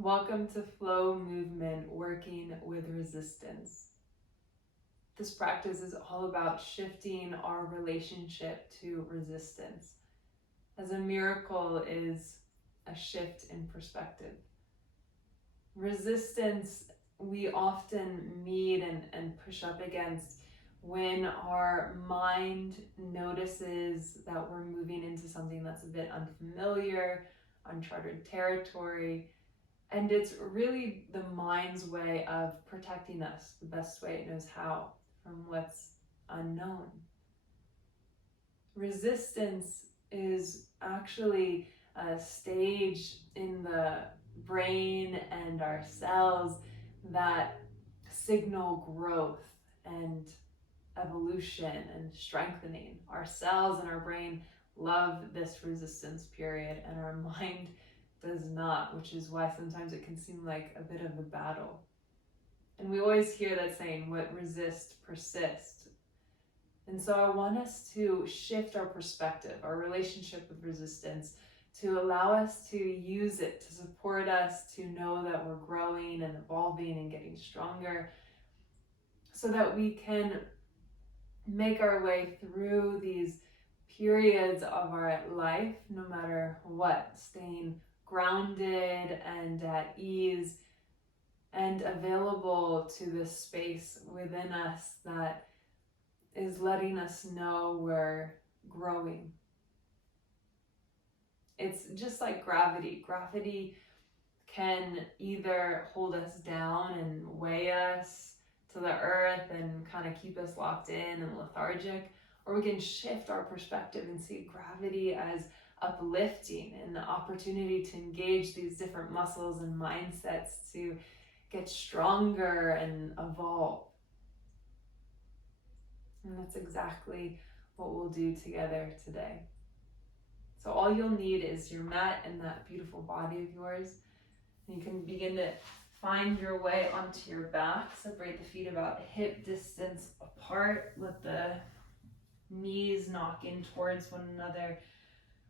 Welcome to Flow Movement, working with resistance. This practice is all about shifting our relationship to resistance, as a miracle is a shift in perspective. Resistance we often meet and push up against when our mind notices that we're moving into something that's a bit unfamiliar, uncharted territory. And it's really the mind's way of protecting us the best way it knows how from what's unknown. Resistance is actually a stage in the brain and our cells that signal growth and evolution and strengthening. Our cells and our brain love this resistance period, and our mind does not, which is why sometimes it can seem like a bit of a battle. And we always hear that saying, what resist, persist. And so I want us to shift our perspective, our relationship with resistance, to allow us to use it to support us, to know that we're growing and evolving and getting stronger, so that we can make our way through these periods of our life, no matter what, staying grounded and at ease and available to this space within us that is letting us know we're growing. It's just like gravity. Gravity can either hold us down and weigh us to the earth and kind of keep us locked in and lethargic, or we can shift our perspective and see gravity as uplifting and the opportunity to engage these different muscles and mindsets to get stronger and evolve. And that's exactly what we'll do together today. So all you'll need is your mat and that beautiful body of yours. And you can begin to find your way onto your back. Separate the feet about hip distance apart. Let the knees knock in towards one another.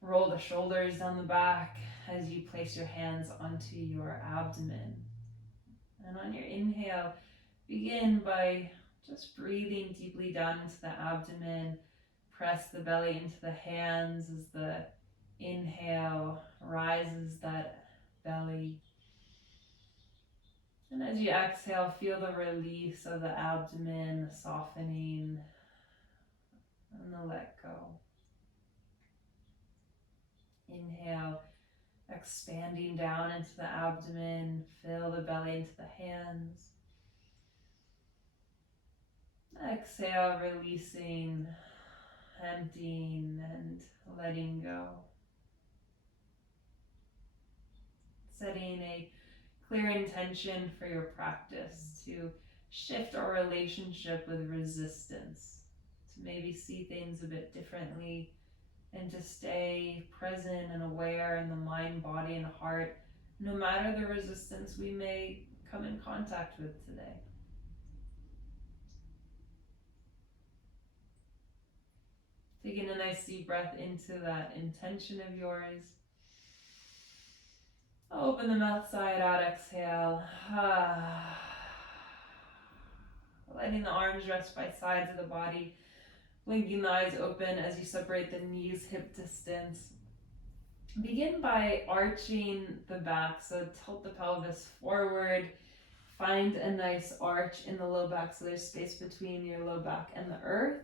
Roll the shoulders down the back as you place your hands onto your abdomen. And on your inhale, begin by just breathing deeply down into the abdomen. Press the belly into the hands as the inhale rises that belly. And as you exhale, feel the release of the abdomen, the softening, and the let go. Inhale, expanding down into the abdomen, fill the belly into the hands. Exhale, releasing, emptying, and letting go. Setting a clear intention for your practice to shift our relationship with resistance, to maybe see things a bit differently, and to stay present and aware in the mind, body, and heart, no matter the resistance we may come in contact with today. Taking a nice deep breath into that intention of yours. Open the mouth side out, exhale. Letting the arms rest by sides of the body. Blinking the eyes open as you separate the knees hip distance. Begin by arching the back, so tilt the pelvis forward. Find a nice arch in the low back so there's space between your low back and the earth.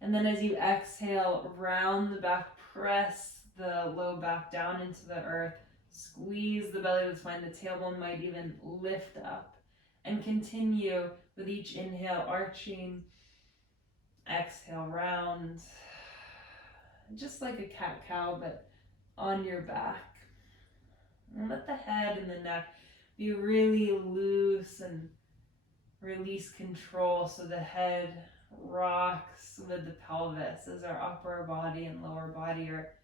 And then as you exhale, round the back, press the low back down into the earth. Squeeze the belly of the spine, the tailbone might even lift up. And continue with each inhale, arching. Exhale, round. Just like a cat-cow, but on your back. And let the head and the neck be really loose and release control so the head rocks with the pelvis as our upper body and lower body are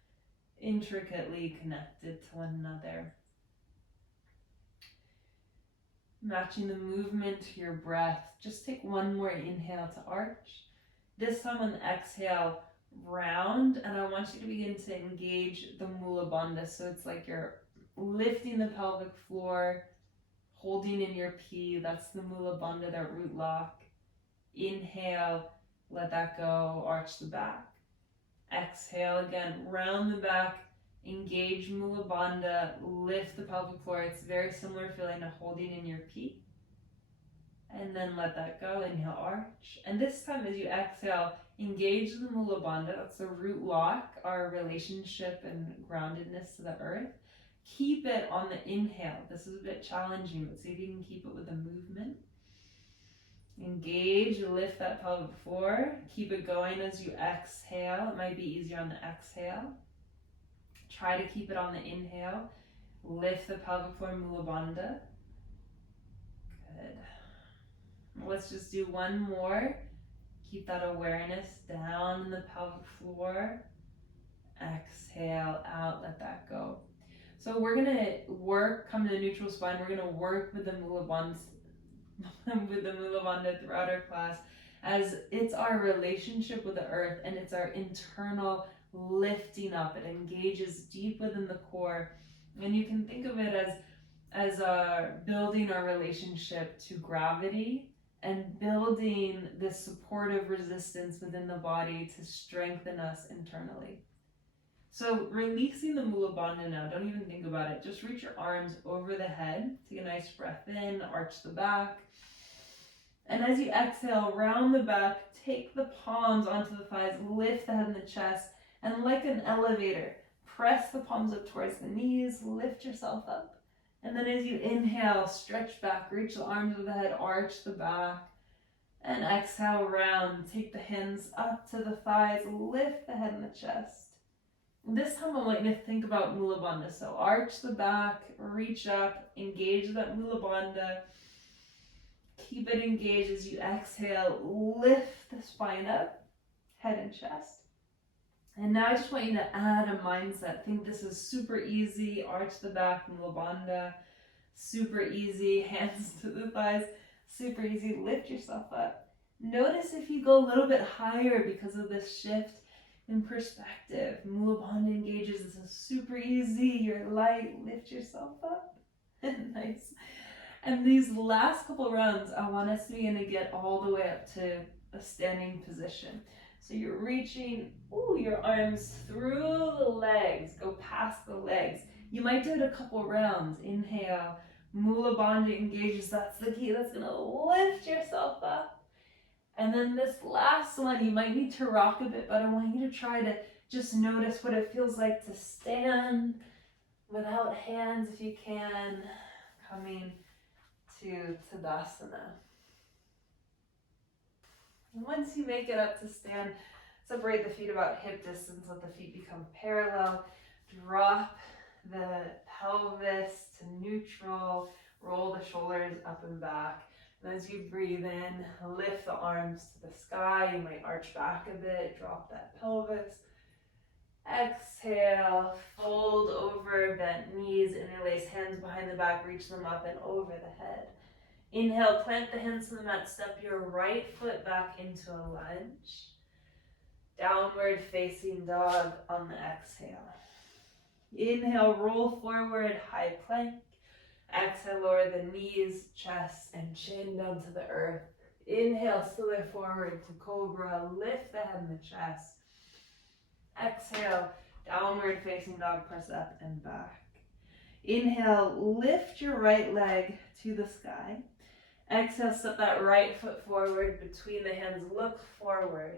intricately connected to one another. Matching the movement to your breath. Just take one more inhale to arch. This time on the exhale, round, and I want you to begin to engage the mula bandha. So it's like you're lifting the pelvic floor, holding in your P. That's the mula bandha, that root lock. Inhale, let that go, arch the back. Exhale again, round the back, engage mula bandha, lift the pelvic floor. It's very similar feeling to holding in your P. And then let that go, inhale, arch. And this time as you exhale, engage the mula bandha, that's the root lock, our relationship and groundedness to the earth. Keep it on the inhale. This is a bit challenging, but see if you can keep it with a movement. Engage, lift that pelvic floor. Keep it going as you exhale. It might be easier on the exhale. Try to keep it on the inhale. Lift the pelvic floor, mula bandha. Good. Let's just do one more. Keep that awareness down in the pelvic floor. Exhale out, let that go. So we're gonna come to the neutral spine. We're gonna work with the mula bandha throughout our class, as it's our relationship with the earth and it's our internal lifting up. It engages deep within the core, and you can think of it as building our relationship to gravity and building this supportive resistance within the body to strengthen us internally. So releasing the mula bandha now, don't even think about it. Just reach your arms over the head. Take a nice breath in, arch the back. And as you exhale, round the back, take the palms onto the thighs, lift the head and the chest, and like an elevator, press the palms up towards the knees, lift yourself up. And then as you inhale, stretch back, reach the arms over the head, arch the back, and exhale, round. Take the hands up to the thighs, lift the head and the chest. This time I want you to think about mula bandha. So arch the back, reach up, engage that mula bandha. Keep it engaged as you exhale, lift the spine up, head and chest. And now I just want you to add a mindset. Think this is super easy. Arch the back, mula bandha. Super easy. Hands to the thighs. Super easy. Lift yourself up. Notice if you go a little bit higher because of this shift in perspective. Mula bandha engages. This is super easy. You're light. Lift yourself up. Nice. And these last couple rounds, I want us to begin to get all the way up to a standing position. So you're reaching your arms through the legs, go past the legs. You might do it a couple rounds. Inhale, mula bandha engages. That's the key. That's going to lift yourself up. And then this last one, you might need to rock a bit, but I want you to try to just notice what it feels like to stand without hands if you can, coming to Tadasana. And once you make it up to stand, separate the feet about hip distance, let the feet become parallel. Drop the pelvis to neutral, roll the shoulders up and back. And as you breathe in, lift the arms to the sky. You might arch back a bit, drop that pelvis. Exhale, fold over, bent knees, interlace hands behind the back, reach them up and over the head. Inhale, plant the hands to the mat, step your right foot back into a lunge. Downward facing dog on the exhale. Inhale, roll forward, high plank. Exhale, lower the knees, chest, and chin down to the earth. Inhale, slither forward to cobra, lift the head and the chest. Exhale, downward facing dog, press up and back. Inhale, lift your right leg to the sky. Exhale, step that right foot forward between the hands, look forward.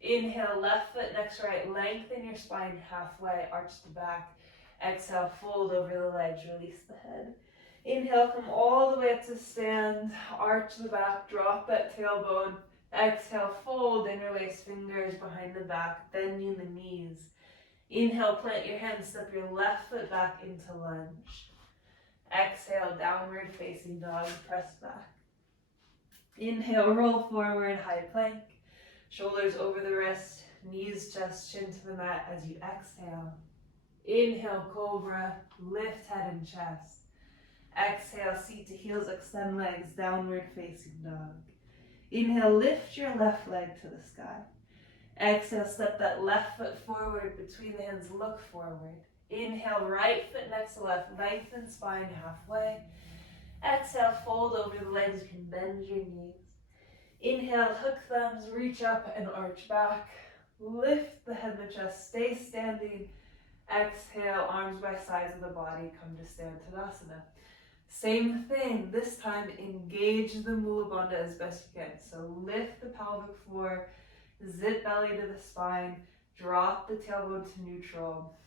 Inhale, left foot next to right, lengthen your spine halfway, arch the back. Exhale, fold over the legs, release the head. Inhale, come all the way up to stand, arch the back, drop that tailbone. Exhale, fold, interlace fingers behind the back, bending the knees. Inhale, plant your hands, step your left foot back into lunge. Exhale, downward facing dog, press back. Inhale, roll forward, high plank. Shoulders over the wrist, knees, chest, chin to the mat as you exhale. Inhale, cobra, lift head and chest. Exhale, seat to heels, extend legs, downward facing dog. Inhale, lift your left leg to the sky. Exhale, step that left foot forward between the hands, look forward. Inhale, right foot next to left, lengthen spine halfway. Exhale, fold over the legs. You can bend your knees. Inhale, hook thumbs, reach up and arch back. Lift the head and the chest, stay standing. Exhale, arms by sides of the body, come to stand Tadasana. Same thing, this time engage the mula bandha as best you can. So lift the pelvic floor, zip belly to the spine, drop the tailbone to neutral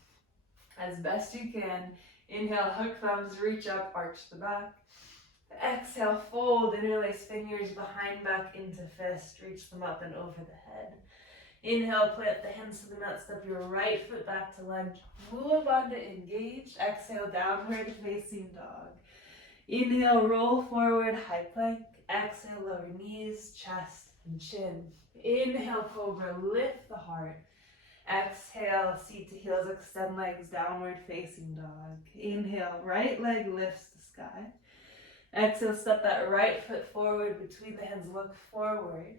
as best you can. Inhale, hook thumbs, reach up, arch the back. Exhale, fold, interlace fingers behind back into fist, reach them up and over the head. Inhale, plant the hands to the mat, step your right foot back to lunge. Mula bandha engaged. Exhale, downward facing dog. Inhale, roll forward, high plank. Exhale, lower knees, chest, and chin. Inhale, cobra, lift the heart. Exhale, seat to heels, extend legs, downward facing dog. Inhale, right leg lifts the sky. Exhale, step that right foot forward between the hands, look forward.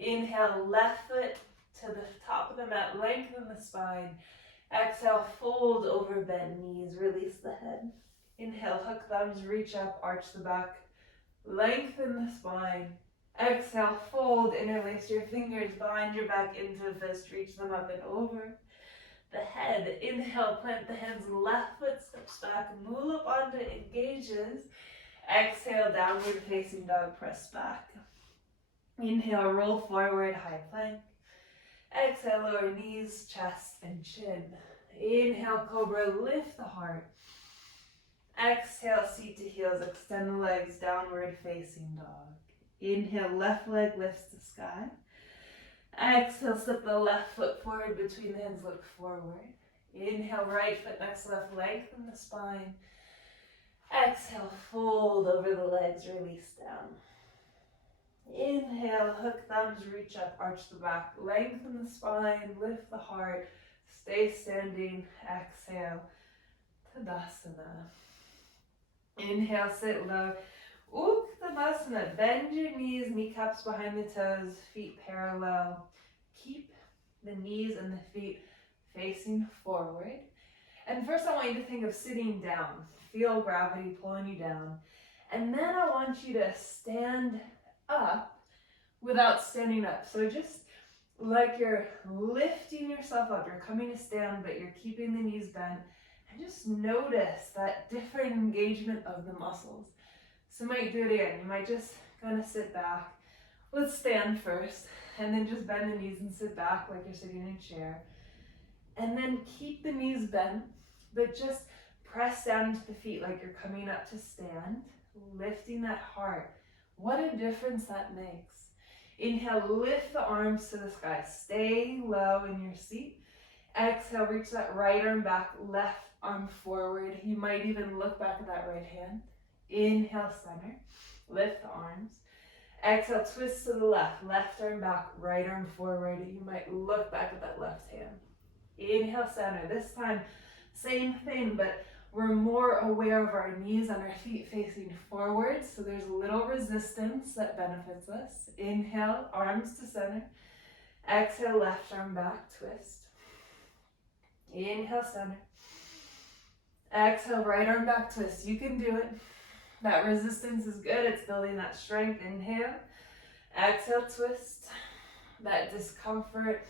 Inhale, left foot to the top of the mat, lengthen the spine. Exhale, fold over bent knees, release the head. Inhale, hook thumbs, reach up, arch the back, lengthen the spine. Exhale, fold, interlace your fingers behind your back into a fist, reach them up and over the head. Inhale, plant the hands, left foot steps back, mula bandha engages. Exhale, downward facing dog, press back. Inhale, roll forward, high plank. Exhale, lower knees, chest, and chin. Inhale, cobra, lift the heart. Exhale, seat to heels, extend the legs, downward facing dog. Inhale, left leg lifts the sky. Exhale, slip the left foot forward between the hands, look forward. Inhale, right foot next to left, lengthen the spine. Exhale, fold over the legs, release down. Inhale, hook thumbs, reach up, arch the back, lengthen the spine, lift the heart, stay standing. Exhale, Tadasana. Inhale, sit low. Uttanasana, bend your knees, kneecaps behind the toes, feet parallel. Keep the knees and the feet facing forward. And first I want you to think of sitting down. Feel gravity pulling you down. And then I want you to stand up without standing up. So just like you're lifting yourself up, you're coming to stand, but you're keeping the knees bent. And just notice that different engagement of the muscles. So you might do it again. You might just kind of sit back. Let's stand first, and then just bend the knees and sit back like you're sitting in a chair. And then keep the knees bent, but just press down into the feet like you're coming up to stand, lifting that heart. What a difference that makes. Inhale, lift the arms to the sky. Stay low in your seat. Exhale, reach that right arm back, left arm forward. You might even look back at that right hand. Inhale, center. Lift the arms. Exhale, twist to the left. Left arm back, right arm forward. You might look back at that left hand. Inhale, center. This time, same thing, but we're more aware of our knees and our feet facing forward, so there's a little resistance that benefits us. Inhale, arms to center. Exhale, left arm back, twist. Inhale, center. Exhale, right arm back, twist. You can do it. That resistance is good. It's building that strength. Inhale. Exhale, twist. That discomfort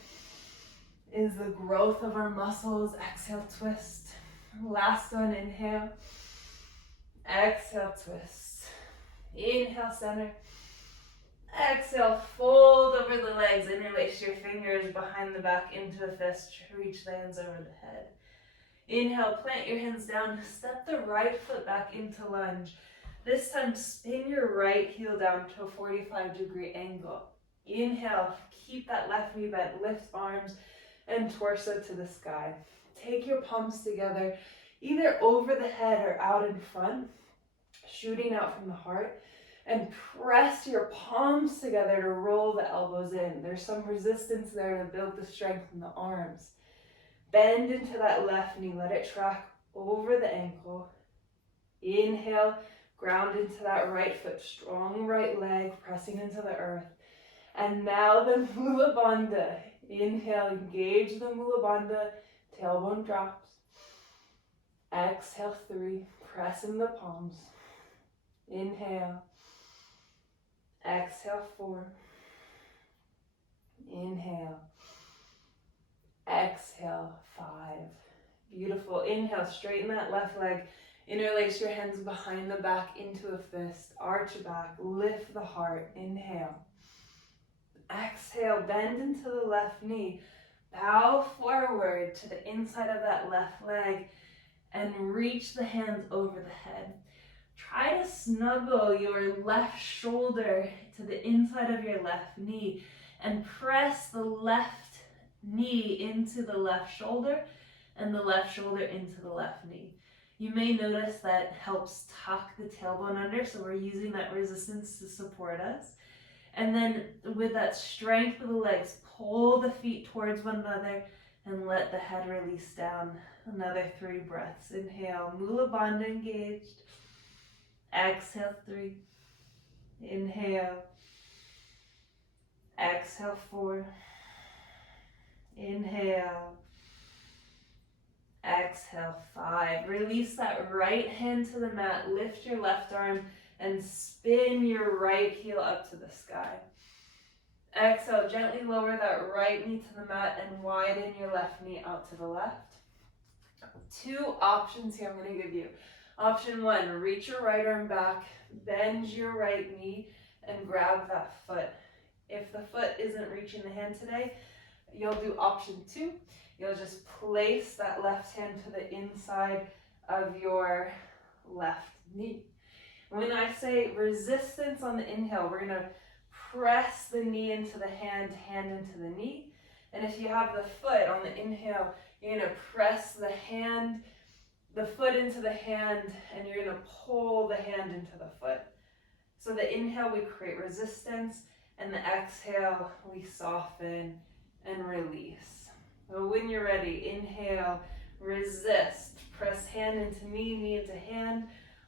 is the growth of our muscles. Exhale, twist. Last one, inhale. Exhale, twist. Inhale, center. Exhale, fold over the legs. Interlace your fingers behind the back into a fist. Reach the hands over the head. Inhale, plant your hands down. Step the right foot back into lunge. This time, spin your right heel down to a 45-degree angle. Inhale, keep that left knee bent. Lift arms and torso to the sky. Take your palms together, either over the head or out in front, shooting out from the heart. And press your palms together to roll the elbows in. There's some resistance there to build the strength in the arms. Bend into that left knee. Let it track over the ankle. Inhale, ground into that right foot. Strong right leg, pressing into the earth. And now the mula bandha. Inhale, engage the mula bandha. Tailbone drops. Exhale, 3. Press in the palms. Inhale. Exhale, 4. Inhale. Exhale, 5. Beautiful. Inhale, straighten that left leg. Interlace your hands behind the back into a fist. Arch back, lift the heart. Inhale. Exhale, bend into the left knee. Bow forward to the inside of that left leg and reach the hands over the head. Try to snuggle your left shoulder to the inside of your left knee and press the left knee into the left shoulder and the left shoulder into the left knee. You may notice that helps tuck the tailbone under, so we're using that resistance to support us. And then with that strength of the legs, pull the feet towards one another and let the head release down. Another 3 breaths. Inhale, mula bandha engaged. Exhale, 3. Inhale. Exhale, 4. Inhale. Exhale, 5. Release that right hand to the mat. Lift your left arm and spin your right heel up to the sky. Exhale, gently lower that right knee to the mat and widen your left knee out to the left. 2 options here I'm going to give you. Option 1, reach your right arm back, bend your right knee, and grab that foot. If the foot isn't reaching the hand today, you'll do option 2. You'll just place that left hand to the inside of your left knee. When I say resistance on the inhale, we're going to press the knee into the hand, hand into the knee. And if you have the foot on the inhale, you're going to press the foot into the hand, and you're going to pull the hand into the foot. So the inhale, we create resistance, and the exhale, we soften and release. So when you're ready, inhale, resist, press hand into knee, knee into hand,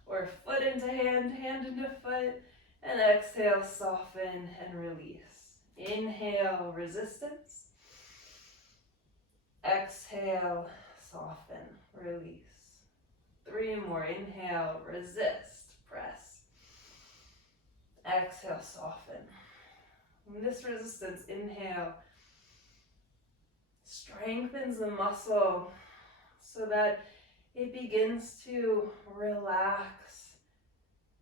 or foot into hand, hand into foot, and exhale, soften and release. Inhale, resistance. Exhale, soften, release. 3 more. Inhale, resist, press. Exhale, soften. And this resistance, inhale, strengthens the muscle so that it begins to relax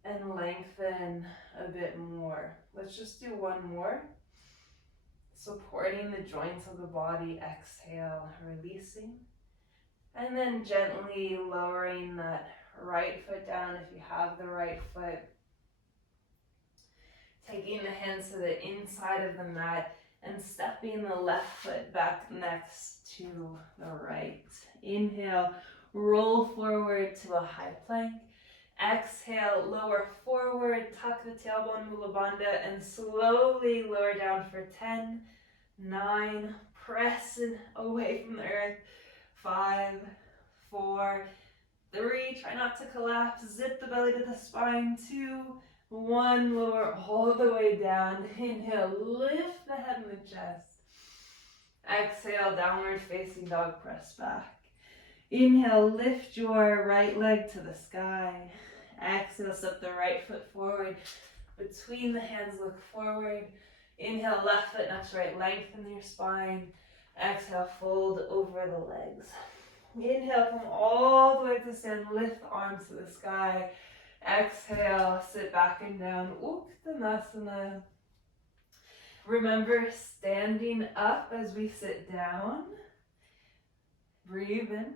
and lengthen a bit more. Let's just do 1 more. Supporting the joints of the body, exhale, releasing. And then gently lowering that right foot down if you have the right foot. Taking the hands to the inside of the mat and stepping the left foot back next to the right. Inhale, roll forward to a high plank. Exhale, lower forward, tuck the tailbone, mula bandha, and slowly lower down for 10, 9, press away from the earth, 5, 4, 3, try not to collapse, zip the belly to the spine, 2, 1, lower all the way down. Inhale, lift the head and the chest. Exhale, downward facing dog, press back. Inhale, lift your right leg to the sky. Exhale, step the right foot forward. Between the hands, look forward. Inhale, left foot next to right, lengthen your spine. Exhale, fold over the legs. Inhale, come all the way to stand, lift the arms to the sky. Exhale, sit back and down, Uttanasana. Remember standing up as we sit down. Breathe in.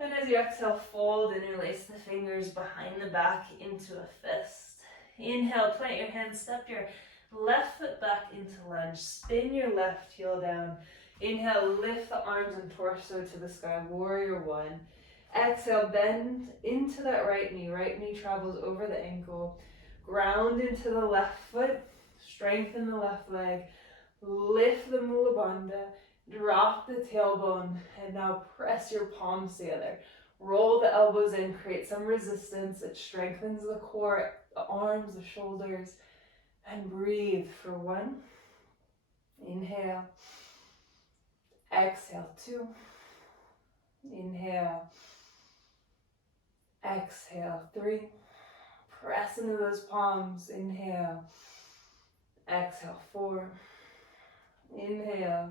And as you exhale, fold, interlace the fingers behind the back into a fist. Inhale, plant your hands, step your left foot back into lunge. Spin your left heel down. Inhale, lift the arms and torso to the sky, warrior 1. Exhale, bend into that right knee. Right knee travels over the ankle. Ground into the left foot. Strengthen the left leg. Lift the mula bandha. Drop the tailbone. And now press your palms together. Roll the elbows in. Create some resistance. It strengthens the core, the arms, the shoulders. And breathe for 1. Inhale. Exhale, 2. Inhale. Exhale, 3. Press into those palms. Inhale. Exhale, 4. Inhale.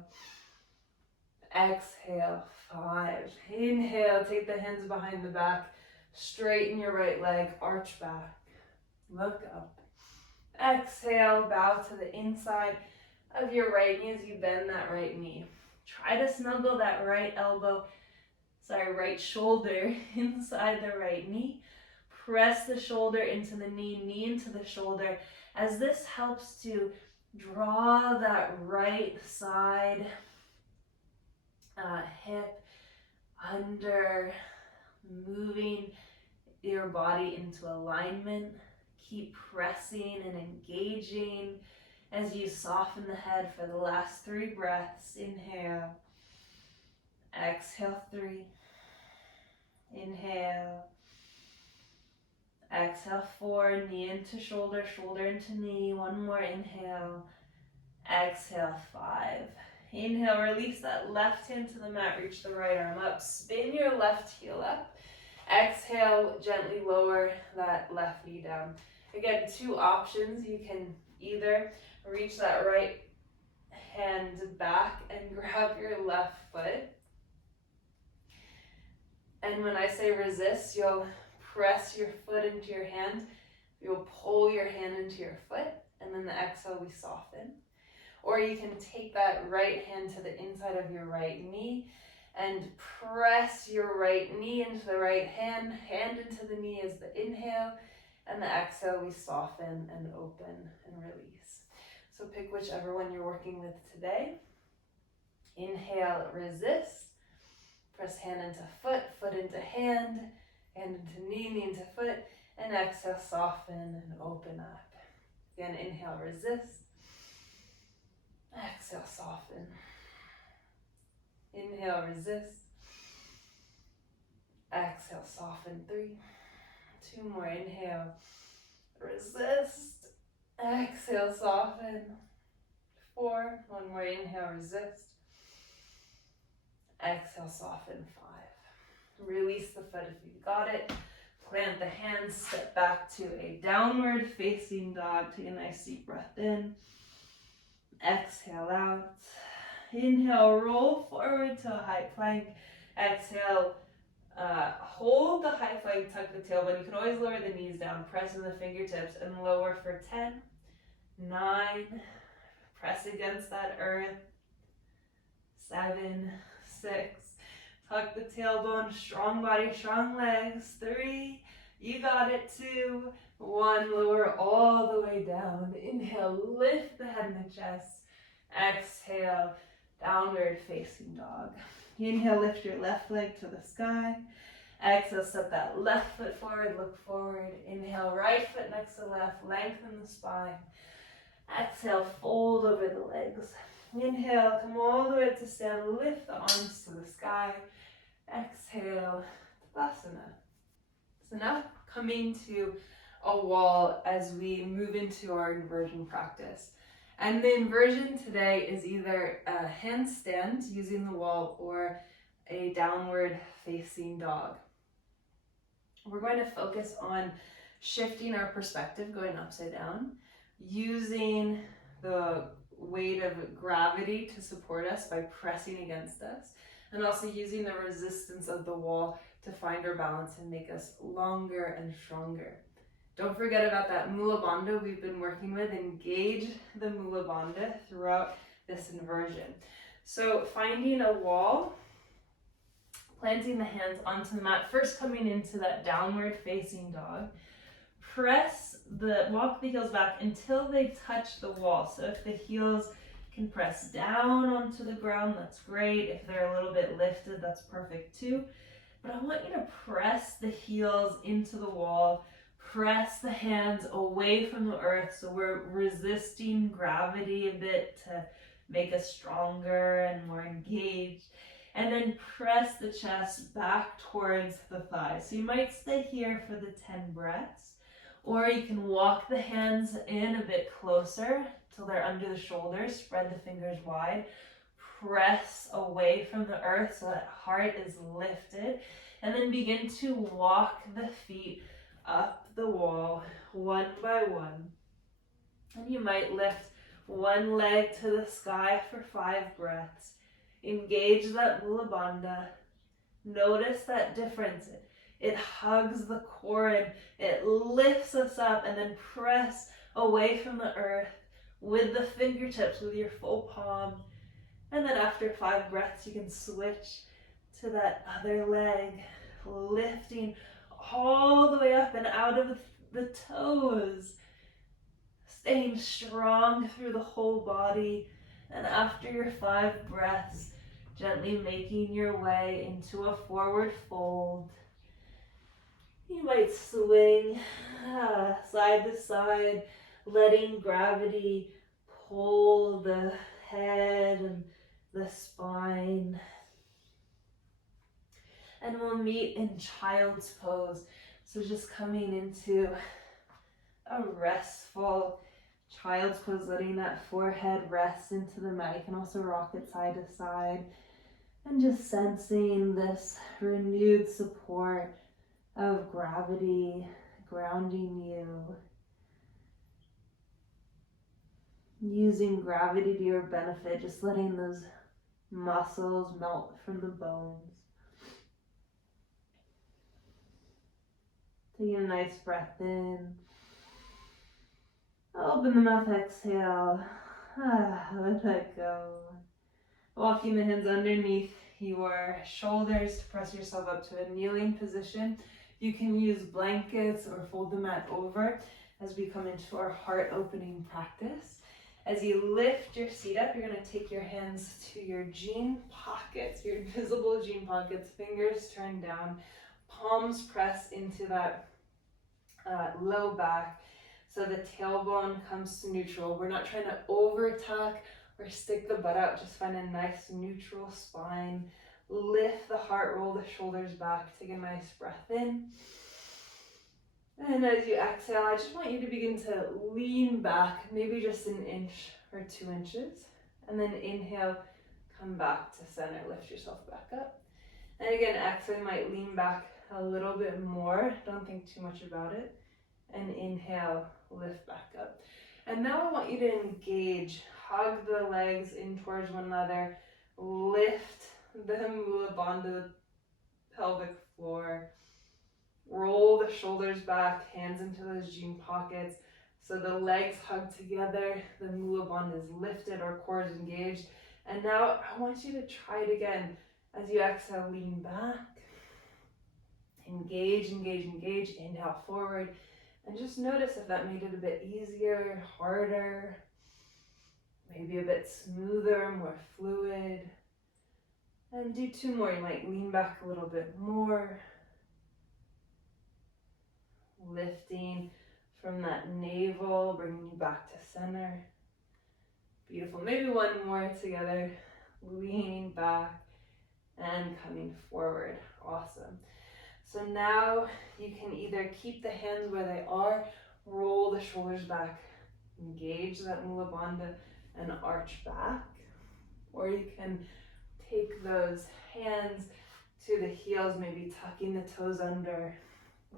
Exhale, 5. Inhale, take the hands behind the back. Straighten your right leg, arch back. Look up. Exhale, bow to the inside of your right knee as you bend that right knee. Try to snuggle that right right shoulder inside the right knee. Press the shoulder into the knee, knee into the shoulder, as this helps to draw that right side hip under, moving your body into alignment. Keep pressing and engaging as you soften the head for the last 3 breaths. Inhale. Exhale, 3. Inhale. Exhale, 4. Knee into shoulder, shoulder into knee. 1 more. Inhale. Exhale, 5. Inhale, release that left hand to the mat. Reach the right arm up. Spin your left heel up. Exhale, gently lower that left knee down. Again, 2 options. You can either reach that right hand back and grab your left foot. And when I say resist, you'll press your foot into your hand. You'll pull your hand into your foot. And then the exhale, we soften. Or you can take that right hand to the inside of your right knee and press your right knee into the right hand, hand into the knee as the inhale, and the exhale, we soften and open and release. So pick whichever one you're working with today. Inhale, resist. Press hand into foot, foot into hand, hand into knee, knee into foot, and exhale, soften and open up. Again, inhale, resist. Exhale, soften. Inhale, resist. Exhale, soften. 3. 2 more. Inhale, resist. Exhale, soften. 4. 1 more. Inhale, resist. Exhale, soften. 5. Release the foot if you got it. Plant the hands, step back to a downward facing dog. Take a nice deep breath in. Exhale out. Inhale, roll forward to a high plank. Exhale, hold the high plank, tuck the tailbone. You can always lower the knees down, press in the fingertips, and lower for 10, 9, press against that earth, 7, 6, tuck the tailbone, strong body, strong legs, 3, you got it, 2, 1, lower all the way down. Inhale, lift the head and the chest. Exhale, downward facing dog. Inhale, lift your left leg to the sky. Exhale, step that left foot forward, look forward. Inhale, right foot next to left, lengthen the spine. Exhale, fold over the legs. Inhale, come all the way up to stand, lift the arms to the sky. Exhale, Tadasana. So now coming to a wall as we move into our inversion practice. And the inversion today is either a handstand using the wall or a downward facing dog. We're going to focus on shifting our perspective, going upside down, using the weight of gravity to support us by pressing against us, and also using the resistance of the wall to find our balance and make us longer and stronger. Don't forget about that mula bandha we've been working with. Engage the mula bandha throughout this inversion. So finding a wall, planting the hands onto the mat, first coming into that downward facing dog. Walk the heels back until they touch the wall. So if the heels can press down onto the ground, that's great. If they're a little bit lifted, that's perfect too. But I want you to press the heels into the wall. Press the hands away from the earth, so we're resisting gravity a bit to make us stronger and more engaged. And then press the chest back towards the thighs. So you might stay here for the 10 breaths, or you can walk the hands in a bit closer till they're under the shoulders. Spread the fingers wide. Press away from the earth so that heart is lifted. And then begin to walk the feet up the wall, one by one. And you might lift one leg to the sky for 5 breaths. Engage that mula bandha. Notice that difference. It hugs the core and it lifts us up, and then press away from the earth with the fingertips, with your full palm. And then after 5 breaths, you can switch to that other leg, lifting all the way up and out of the toes, staying strong through the whole body. And after your 5 breaths, gently making your way into a forward fold. You might swing side to side, letting gravity pull the head and the spine. And we'll meet in child's pose. So just coming into a restful child's pose, letting that forehead rest into the mat. You can also rock it side to side. And just sensing this renewed support of gravity grounding you. Using gravity to your benefit, just letting those muscles melt from the bones. Taking a nice breath in. Open the mouth, exhale. Let that go. Walking the hands underneath your shoulders to press yourself up to a kneeling position. You can use blankets or fold the mat over as we come into our heart opening practice. As you lift your seat up, you're going to take your hands to your jean pockets, your invisible jean pockets, fingers turned down, palms press into that low back. So the tailbone comes to neutral. We're not trying to over attack or stick the butt out, just find a nice neutral spine. Lift the heart, roll the shoulders back, take a nice breath in. And as you exhale, I just want you to begin to lean back, maybe just an inch or 2 inches. And then inhale, come back to center, lift yourself back up. And again, exhale, you might lean back a little bit more, don't think too much about it. And inhale, lift back up. And now I want you to engage, hug the legs in towards one another, lift the mula bandha pelvic floor, roll the shoulders back, hands into those jean pockets. So the legs hug together, the mula bandha is lifted, or core is engaged. And now I want you to try it again. As you exhale, lean back, engage, engage, engage, inhale forward. And just notice if that made it a bit easier, harder, maybe a bit smoother, more fluid. And do 2 more. You might lean back a little bit more. Lifting from that navel, bringing you back to center. Beautiful. Maybe 1 more together. Leaning back and coming forward. Awesome. So now you can either keep the hands where they are, roll the shoulders back, engage that mula bandha and arch back, or you can take those hands to the heels, maybe tucking the toes under,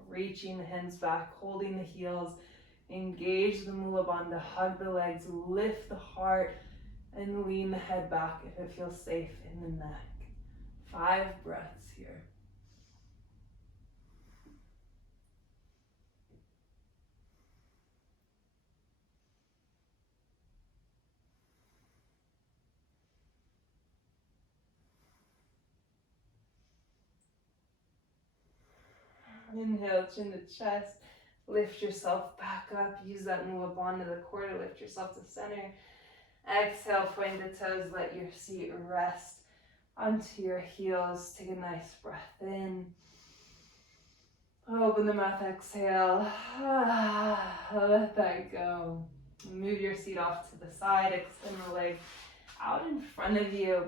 reaching the hands back, holding the heels, engage the mula bandha, hug the legs, lift the heart, and lean the head back if it feels safe in the neck. 5 breaths here. Inhale, chin to chest, lift yourself back up, use that mula bandha, the core, to lift yourself to center. Exhale, point the toes, let your seat rest onto your heels. Take a nice breath in. Open the mouth, exhale. Let that go. Move your seat off to the side, extend the leg out in front of you.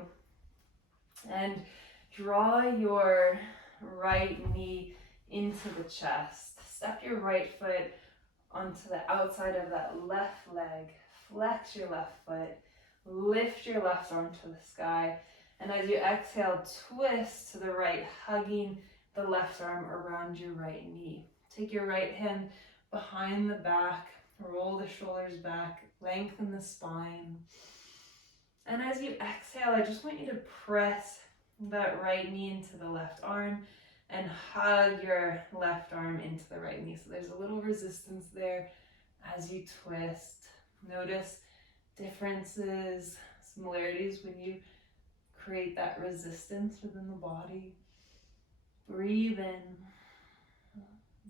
And draw your right knee into the chest. Step your right foot onto the outside of that left leg. Flex your left foot. Lift your left arm to the sky. And as you exhale, twist to the right, hugging the left arm around your right knee. Take your right hand behind the back, roll the shoulders back, lengthen the spine. And as you exhale, I just want you to press that right knee into the left arm and hug your left arm into the right knee. So there's a little resistance there as you twist. Notice differences, similarities when you create that resistance within the body. Breathe in,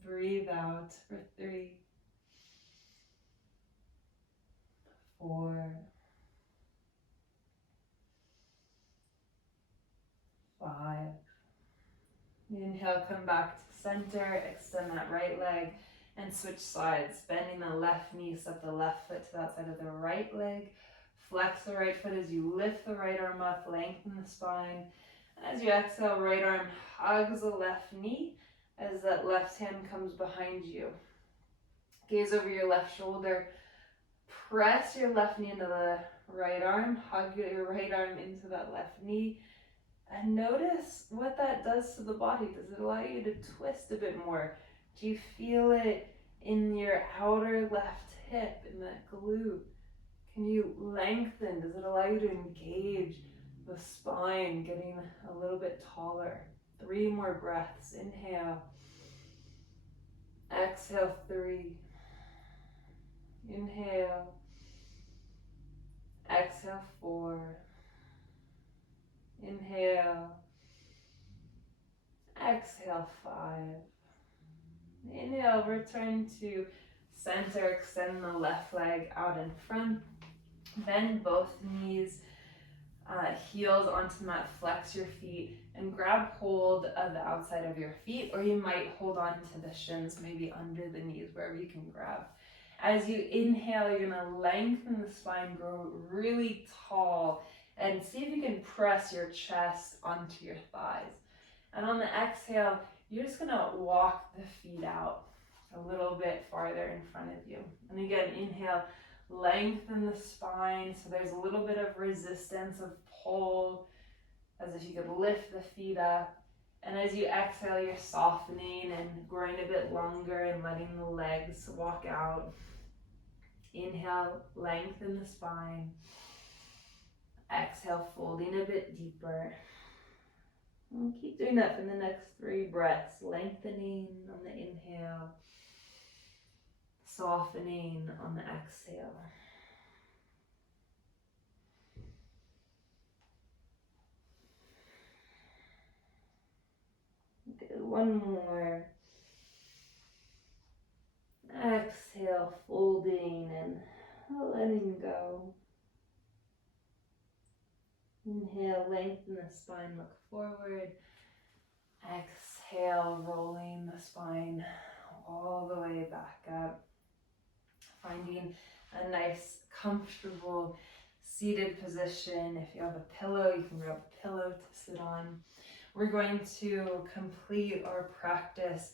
breathe out for 3, 4, 5. Inhale, come back to center, extend that right leg and switch sides, bending the left knee, step the left foot to the outside of the right leg. Flex the right foot as you lift the right arm up, lengthen the spine. And as you exhale, right arm hugs the left knee as that left hand comes behind you. Gaze over your left shoulder, press your left knee into the right arm, hug your right arm into that left knee. And notice what that does to the body. Does it allow you to twist a bit more? Do you feel it in your outer left hip, in that glute? Can you lengthen? Does it allow you to engage the spine, getting a little bit taller? 3 more breaths. Inhale. Exhale, 3. Inhale. Exhale, 4. Inhale. Exhale, 5. Inhale, return to center, extend the left leg out in front. Bend both knees, heels onto the mat, flex your feet, and grab hold of the outside of your feet, or you might hold on to the shins, maybe under the knees, wherever you can grab. As you inhale, you're gonna lengthen the spine, grow really tall, and see if you can press your chest onto your thighs. And on the exhale, you're just gonna walk the feet out a little bit farther in front of you. And again, inhale, lengthen the spine, so there's a little bit of resistance, of pull, as if you could lift the feet up. And as you exhale, you're softening and growing a bit longer and letting the legs walk out. Inhale, lengthen the spine. Exhale, folding a bit deeper. And keep doing that for the next 3 breaths. Lengthening on the inhale, softening on the exhale. Good, 1 more. Exhale, folding and letting go. Inhale, lengthen the spine, look forward. Exhale, rolling the spine all the way back up. Finding a nice, comfortable seated position. If you have a pillow, you can grab a pillow to sit on. We're going to complete our practice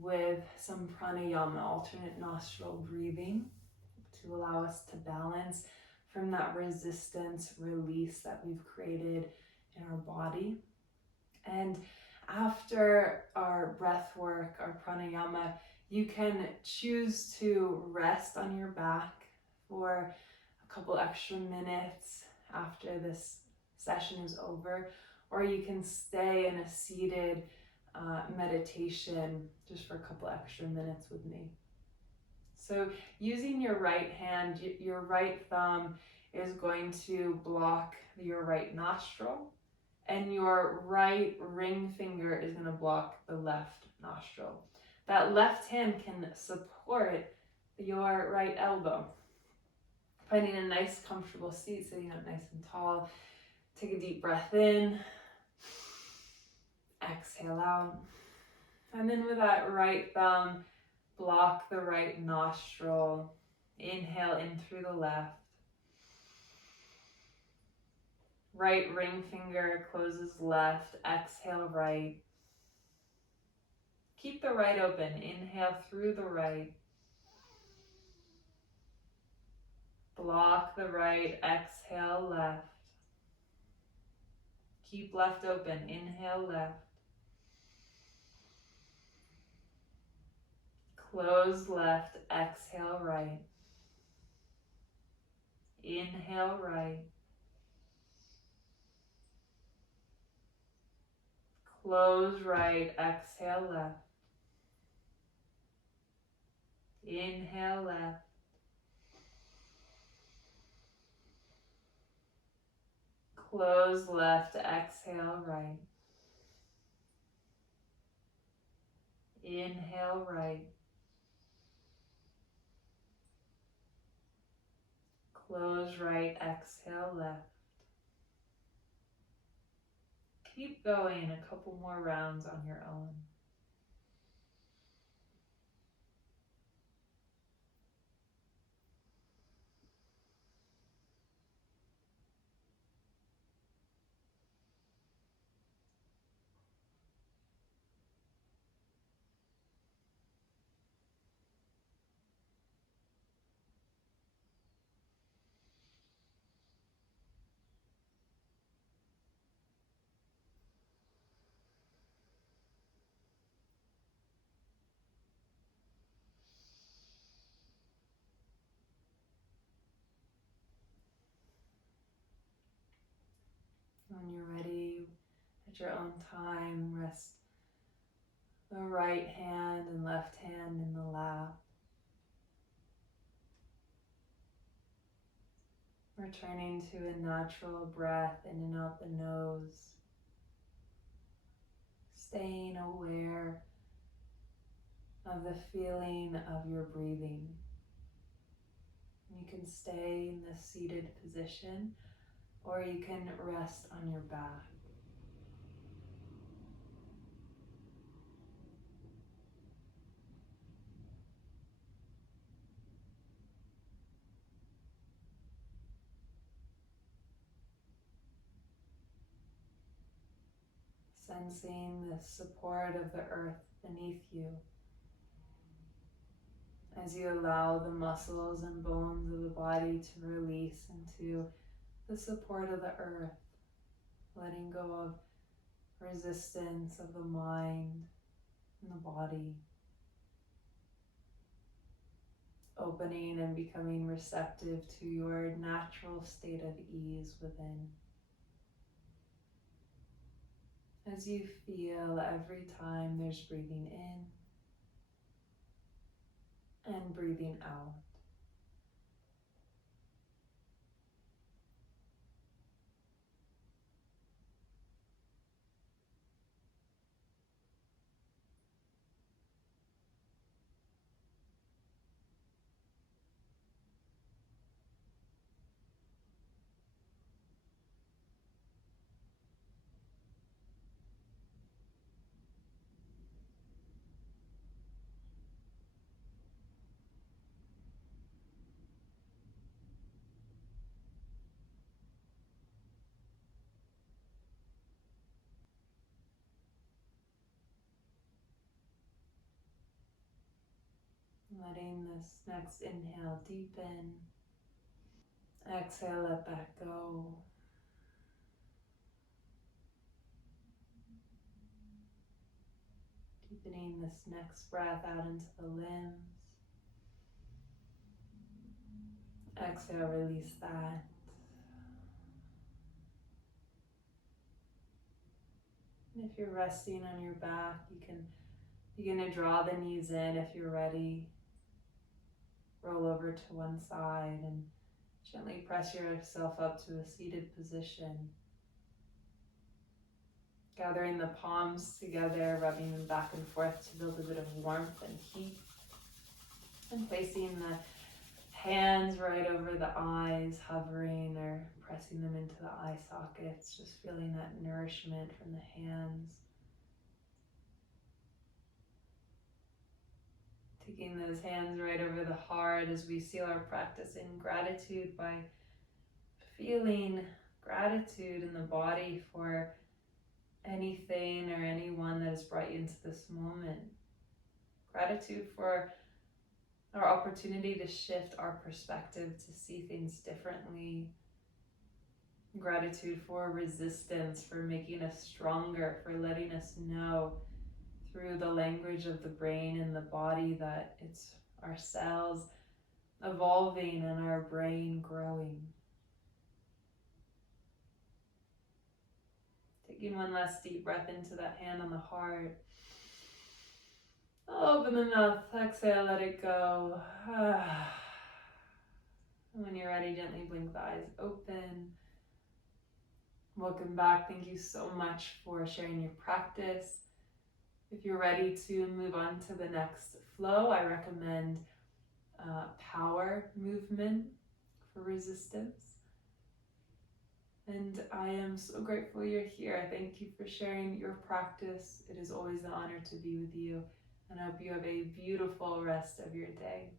with some pranayama, alternate nostril breathing, to allow us to balance from that resistance release that we've created in our body. And after our breath work, our pranayama, you can choose to rest on your back for a couple extra minutes after this session is over, or you can stay in a seated meditation just for a couple extra minutes with me. So using your right hand, your right thumb is going to block your right nostril, and your right ring finger is going to block the left nostril. That left hand can support your right elbow. Finding a nice comfortable seat, sitting up nice and tall. Take a deep breath in. Exhale out. And then with that right thumb, block the right nostril. Inhale in through the left. Right ring finger closes left. Exhale right. Keep the right open. Inhale through the right. Block the right. Exhale left. Keep left open. Inhale left. Close left, exhale right. Inhale right. Close right, exhale left. Inhale left. Close left, exhale right. Inhale right. Close right, exhale left. Keep going a couple more rounds on your own. When you're ready, at your own time, rest the right hand and left hand in the lap. Returning to a natural breath in and out the nose. Staying aware of the feeling of your breathing. You can stay in this seated position, or you can rest on your back. Sensing the support of the earth beneath you as you allow the muscles and bones of the body to release into the support of the earth, letting go of resistance of the mind and the body, opening and becoming receptive to your natural state of ease within. As you feel every time there's breathing in and breathing out. Letting this next inhale deepen. Exhale, let that go. Deepening this next breath out into the limbs. Exhale, release that. And if you're resting on your back, you can begin to draw the knees in if you're ready. Roll over to one side and gently press yourself up to a seated position. Gathering the palms together, rubbing them back and forth to build a bit of warmth and heat. And placing the hands right over the eyes, hovering or pressing them into the eye sockets, just feeling that nourishment from the hands. Taking those hands right over the heart as we seal our practice in gratitude by feeling gratitude in the body for anything or anyone that has brought you into this moment. Gratitude for our opportunity to shift our perspective, to see things differently. Gratitude for resistance, for making us stronger, for letting us know through the language of the brain and the body that it's our cells evolving and our brain growing. Taking one last deep breath into that hand on the heart. Open the mouth, exhale, let it go. And when you're ready, gently blink the eyes open. Welcome back. Thank you so much for sharing your practice. If you're ready to move on to the next flow, I recommend power movement for resistance. And I am so grateful you're here. I thank you for sharing your practice. It is always an honor to be with you. And I hope you have a beautiful rest of your day.